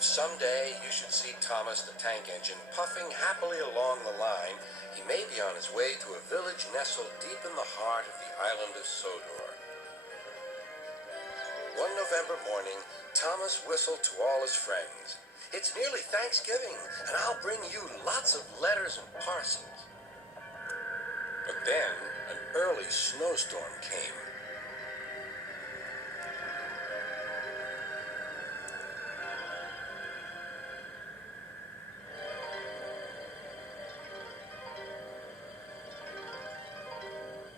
If someday you should see Thomas the tank engine puffing happily along the line, he may be on his way to a village nestled deep in the heart of the island of Sodor. One November morning, Thomas whistled to all his friends. "It's nearly Thanksgiving, and I'll bring you lots of letters and parcels." But then an early snowstorm came.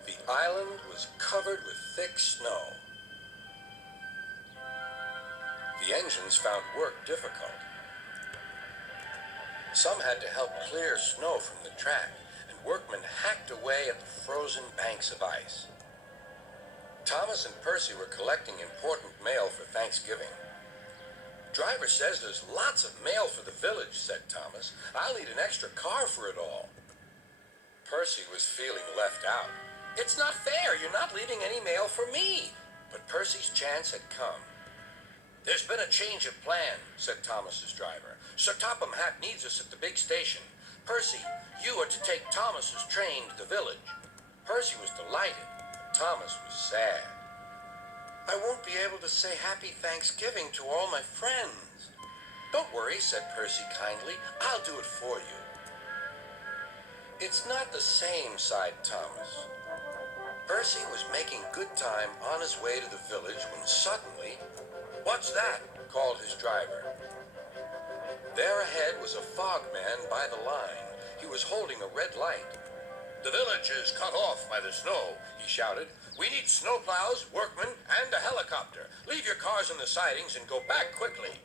The island was covered with thick snow. The engines found work difficult. Some had to help clear snow from the track, and workmen hacked away at the frozen banks of ice. Thomas and Percy were collecting important mail for Thanksgiving. "Driver says there's lots of mail for the village," said Thomas. "I'll need an extra car for it all." Percy was feeling left out. "It's not fair. You're not leaving any mail for me." But Percy's chance had come. "There's been a change of plan," said Thomas's driver. "Sir Topham Hatt needs us at the big station. Percy, you are to take Thomas's train to the village." Percy was delighted. Thomas was sad. "I won't be able to say Happy Thanksgiving to all my friends." "Don't worry," said Percy kindly. "I'll do it for you." "It's not the same," sighed Thomas. Percy was making good time on his way to the village when suddenly, "What's that?" called his driver. There ahead was a fogman by the line. He was holding a red light. "The village is cut off by the snow," he shouted. "We need snowplows, workmen, and a helicopter. Leave your cars in the sidings and go back quickly."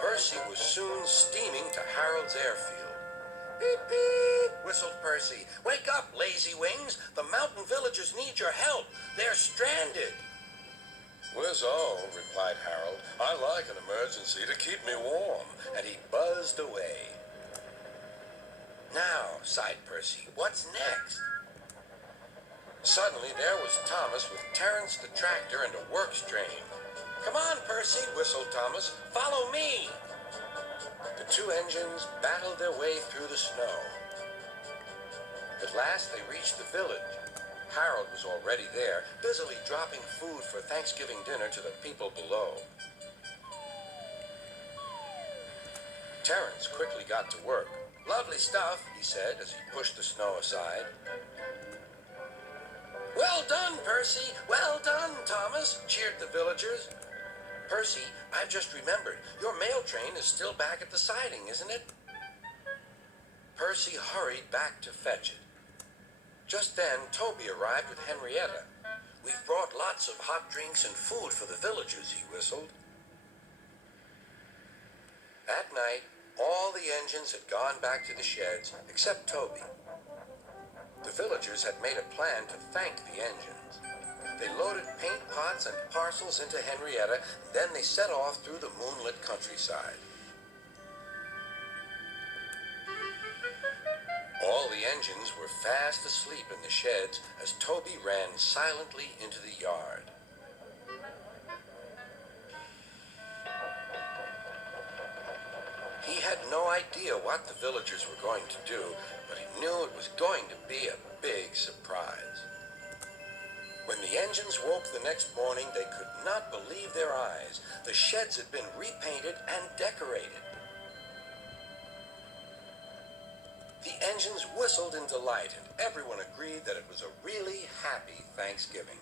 Percy was soon steaming to Harold's airfield. "Beep, beep," whistled Percy. "Wake up, lazy wings. The mountain villagers need your help. They're stranded." "Whiz-o," replied Harold. "I like an emergency to keep me warm." And he buzzed away. "Now," sighed Percy, "what's next?" Suddenly there was Thomas with Terence the tractor and a works train. "Come on, Percy," whistled Thomas. "Follow me." The two engines battled their way through the snow. At last they reached the village. Harold was already there, busily dropping food for Thanksgiving dinner to the people below. Terence quickly got to work. "Lovely stuff," he said as he pushed the snow aside. "Well done, Percy! Well done, Thomas!" cheered the villagers. "Percy, I've just remembered. Your mail train is still back at the siding, isn't it?" Percy hurried back to fetch it. Just then, Toby arrived with Henrietta. "We've brought lots of hot drinks and food for the villagers," he whistled. That night, all the engines had gone back to the sheds, except Toby. The villagers had made a plan to thank the engines. They loaded paint pots and parcels into Henrietta, then they set off through the moonlit countryside. All the engines were fast asleep in the sheds as Toby ran silently into the yard. He had no idea what the villagers were going to do, but he knew it was going to be a big surprise. When the engines woke the next morning, they could not believe their eyes. The sheds had been repainted and decorated. The engines whistled in delight, and everyone agreed that it was a really happy Thanksgiving.